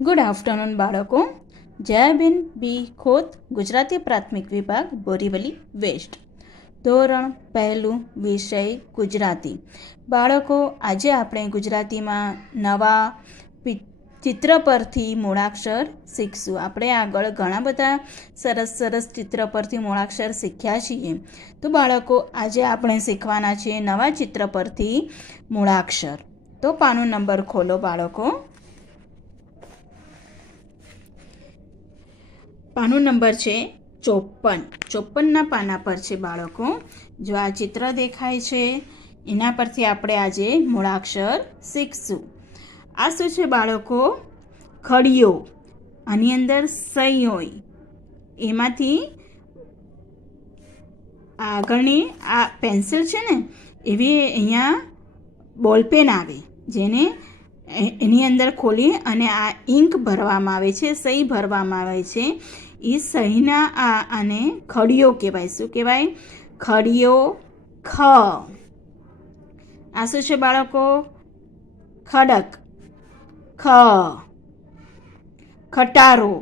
Good afternoon બાળકો. જયાબેન બી ખોત, ગુજરાતી પ્રાથમિક વિભાગ, બોરીવલી વેસ્ટ. ધોરણ પહેલું, વિષય ગુજરાતી. બાળકો, આજે આપણે ગુજરાતીમાં નવા ચિત્ર પરથી મૂળાક્ષર શીખશું. આપણે આગળ ઘણા બધા સરસ ચિત્ર પરથી મૂળાક્ષર શીખ્યા છીએ. તો બાળકો, આજે આપણે શીખવાના છીએ નવા ચિત્ર પરથી મૂળાક્ષર. તો પાનો નંબર ખોલો બાળકો. પાનો નંબર છે 54. 54ના પાના પર છે બાળકો. જો આ ચિત્ર દેખાય છે એના પરથી આપણે આજે મૂળાક્ષર શીખશું. આ શું છે બાળકો? ખડીયો. આની અંદર સહી હોય, એમાંથી આગળની આ પેન્સિલ છે ને, એવી અહીંયા બોલપેન આવે, જેને એની અંદર ખોલી અને આ ઇંક ભરવામાં આવે છે, સહી ભરવામાં આવે છે. એ સહીના આને ખડીયો કહેવાય. શું કહેવાય? ખડીયો. ખ. આ શું છે બાળકો? ખડક. ખ. ખટારો.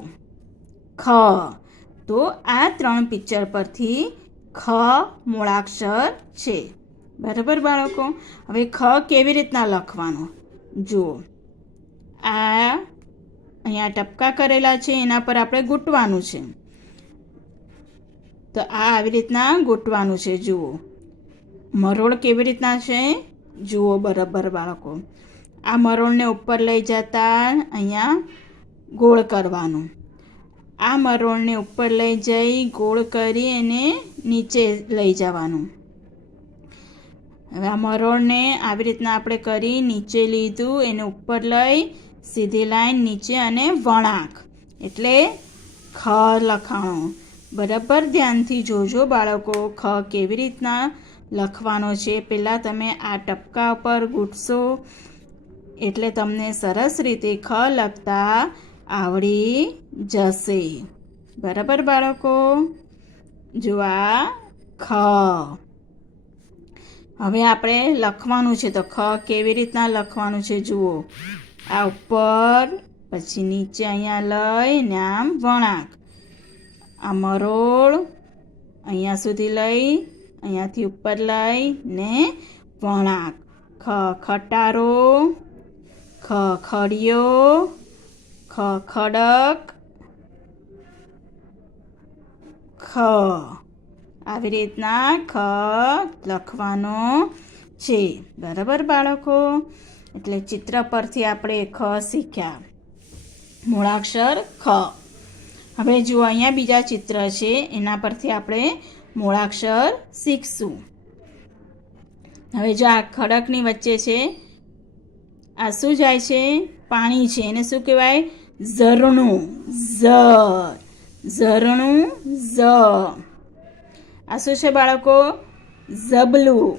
ખ. તો આ 3 પિક્ચર પરથી ખ મૂળાક્ષર છે. બરાબર બાળકો? હવે ખ કેવી રીતના લખવાનો જુઓ. આ અહીંયા ટપકા કરેલા છે, એના પર આપણે ગૂંટવાનું છે. તો આ આવી રીતના ગૂંટવાનું છે. જુઓ મરોડ કેવી રીતના છે જુઓ. બરાબર બાળકો? આ મરોડને ઉપર લઈ જતા અહીંયા ગોળ કરવાનું. આ મરોડને ઉપર લઈ જઈ ગોળ કરી એને નીચે લઈ જવાનું. હવે આ મરોડને આવી રીતના આપણે કરી નીચે લીધું, એને ઉપર લઈ સીધી લાઈન નીચે અને વળાંક, એટલે ખ લખાણો. બરાબર ધ્યાનથી જોજો બાળકો, ખ કેવી રીતના લખવાનો છે. પહેલાં તમે આ ટપકા ઉપર ગૂંથશો એટલે તમને સરસ રીતે ખ લખતા આવડી જશે. બરાબર બાળકો? જો આ ખ. હવે આપણે લખવાનું છે, તો ખ કેવી રીતના લખવાનું છે જુઓ. આ ઉપર, પછી નીચે અહીંયા લઈ ને આમ વળાંક. આ મરોડ અહીંયા સુધી લઈ, અહીંયાથી ઉપર લઈ ને વળાંક. ખ ખટારો. ખ ખડિયો. ખ ખડક. ખ. આવી રીતના ખ લખવાનો છે. બરાબર બાળકો? એટલે ચિત્ર પરથી આપણે ખ શીખ્યા, મૂળાક્ષર ખ. હવે જુઓ અહીંયા બીજા ચિત્ર છે, એના પરથી આપણે મૂળાક્ષર શીખશું. હવે જો આ ખડકની વચ્ચે છે, આ શું જાય છે? પાણી છે. એને શું કહેવાય? ઝરણું. ઝરણું. ઝ. આ શું છે બાળકો? ઝબલું.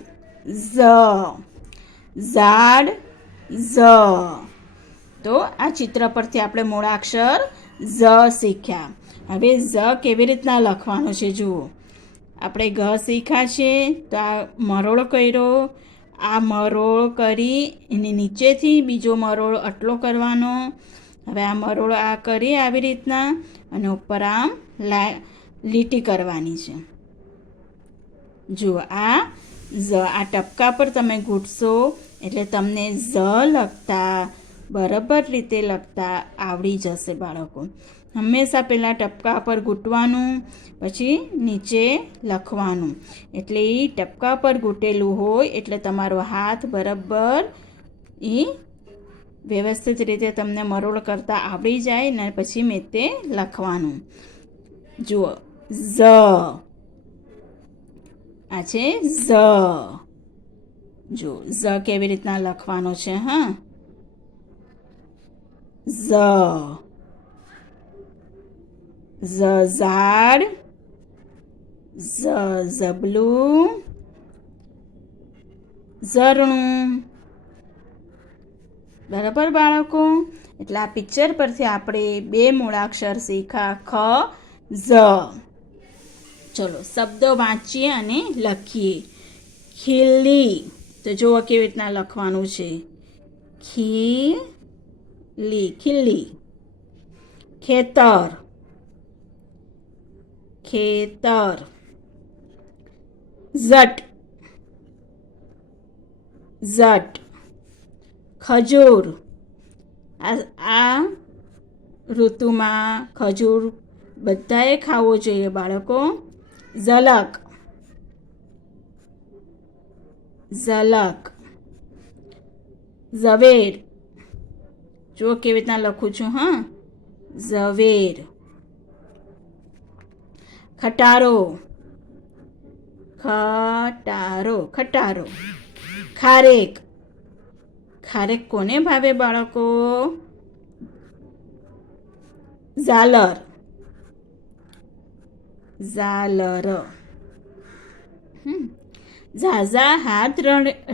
ઝાડ. ઝ. તો આ ચિત્ર પરથી આપણે મૂળાક્ષર ઝ શીખ્યા. હવે ઝ કેવી રીતના લખવાનો છે જુઓ. આપણે ઘ શીખ્યા છે, તો આ મરોડ કર્યો. આ મરોડ કરી એને નીચેથી બીજો મરોડ આટલો કરવાનો. હવે આ મરોડ આ કરી આવી રીતના, અને ઉપર આમ લીટી કરવાની છે. જુઓ આ ઝ. આ ટપકા પર તમે ગૂંથશો એટલે તમને ઝ લખતા બરાબર રીતે લખતા આવડી જશે બાળકો. હંમેશા પહેલાં ટપકા પર ગૂંથવાનું, પછી નીચે લખવાનું. એટલે એ ટપકા પર ગૂંટેલું હોય એટલે તમારો હાથ બરાબર એ વ્યવસ્થિત રીતે તમને મરોડ કરતાં આવડી જાય ને પછી મેં તે લખવાનું. જુઓ ઝ. આ છે ઝ. જો ઝ કેવી રીતના લખવાનો છે. હા, ઝ. ઝાડ. ઝબલું. ઝરણું. બરાબર બાળકો? એટલે આ પિક્ચર પરથી આપણે 2 મૂળાક્ષર શીખ્યા, ખ ઝ. ચલો શબ્દો વાંચીએ અને લખીએ. ખીલી. તો જુઓ કેવી રીતના લખવાનું છે. ખીલી. ખેતર, ખેતર. ઝટ, ઝટ. ખજૂર, આ ઋતુમાં ખજૂર બધાએ ખાવો જોઈએ બાળકો. ઝલક, ઝલક. ઝવેર, જો કેવી રીતના લખું છું, હા, ઝવેર. ખટારો, ખટારો, ખટારો. ખારેક, ખારેક કોને ભાવે બાળકો? ઝાલર, ઝાલર. ઝાઝા હાથ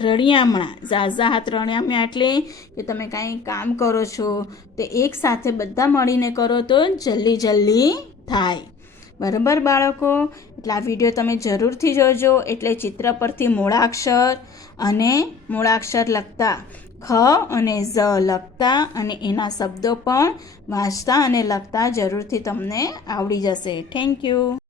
રળિયામણા, ઝાઝા હાથ રળિયામણા એટલે કે તમે કાંઈ કામ કરો છો તે એક સાથે બધા મળીને કરો તો જલ્દી જલ્દી થાય. બરાબર બાળકો? એટલે આ વિડીયો તમે જરૂરથી જોજો. એટલે ચિત્ર પરથી મૂળાક્ષર અને મૂળાક્ષર લખતા, ખ અને ઝ લખતા અને એના શબ્દો પણ વાંચતા અને લખતા જરૂરથી તમને આવડી જશે. Thank you.